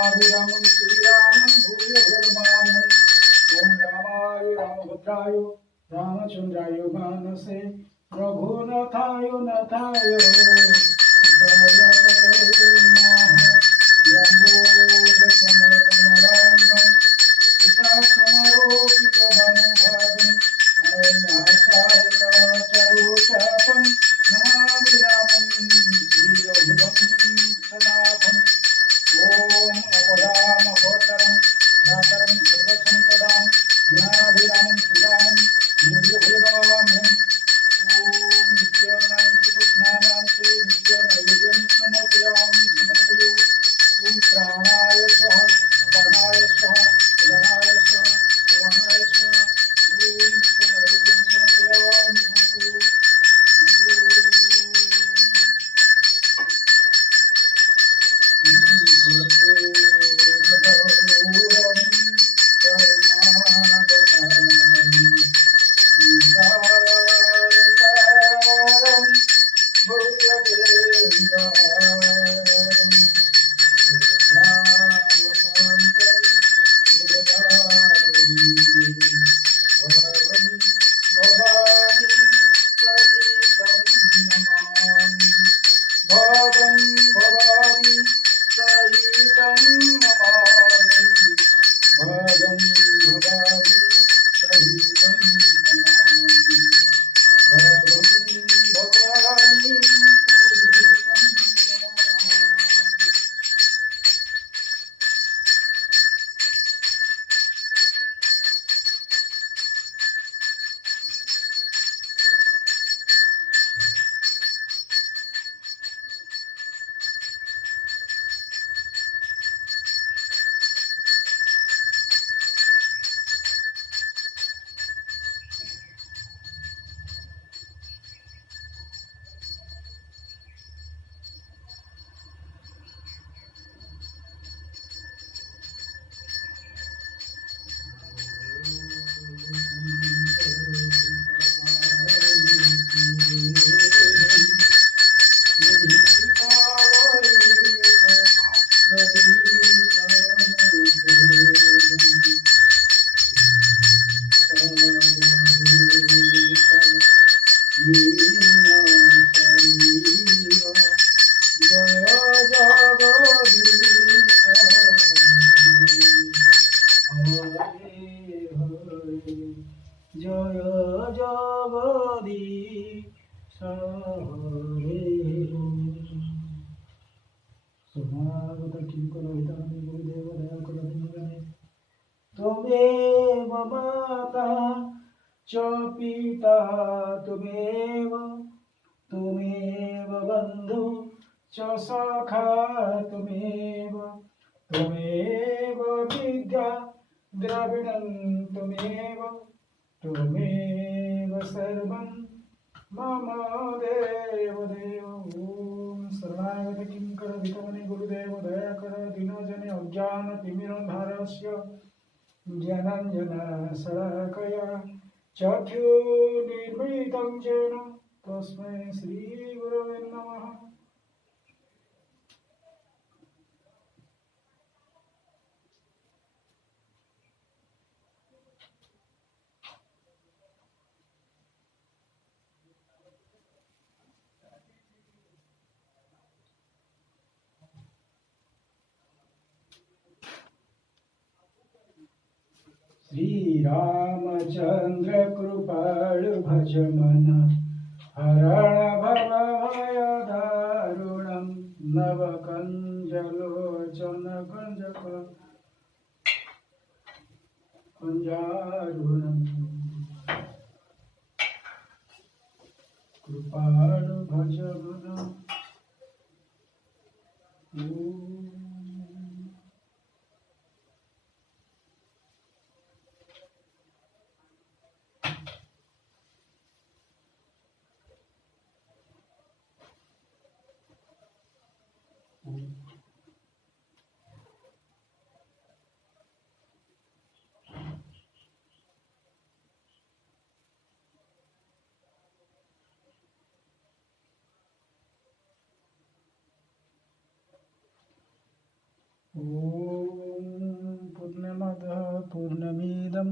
गुणाभिरामं श्रीरामं भूय भूयमानम् ओम रामाय रामभद्राय रामचंद्राय मानसे रघुनाथाय नाथाय दयापतये नमः लंबोदरकमलांगं सीतासमारोपितमनुभागं अनन्यसायकचरोचापं नमामि रामं श्रीरघुवंशनाथम् ओम अपदामहोतरं दातरं सर्वसंपदां गुणाभिरामं श्रीरामं भूयभूयनमाम्यहम् ओम नित्यानन्द कृष्णानान्ते नित्यनैवेद्यं समर्पयामि समर्पयो ओम प्राणाय स्वाहा अपानाय स्वाहा उदनाय स्वाहा श्रवणाय स्वाहा ओम नित्यनैवेद्यं समर्पयामि समर्पयो जय जगदीश हरे समागत किंकर हितानि गुरुदेव दया कर दीनजने त्वमेव माता च पिता त्वमेव बन्धु च सखा त्वमेव विद्या द्रविणं त्वमेव सर्वं मम देव ओम शरणागत किंकर वितमने गुरुदेव दया कर दीनजने अज्ञानतिमिरन्धरस्य ज्ञानाञ्जन शलाकया चक्षुर्मीलितं येन तस्मै श्रीगुरवे नमः। श्री रामचंद्र कृपाळु भज मन हरण भवभय दारुणं नवकंजलोचन कंजारुणं कृपाळु भज मन ओम पूर्णमिदं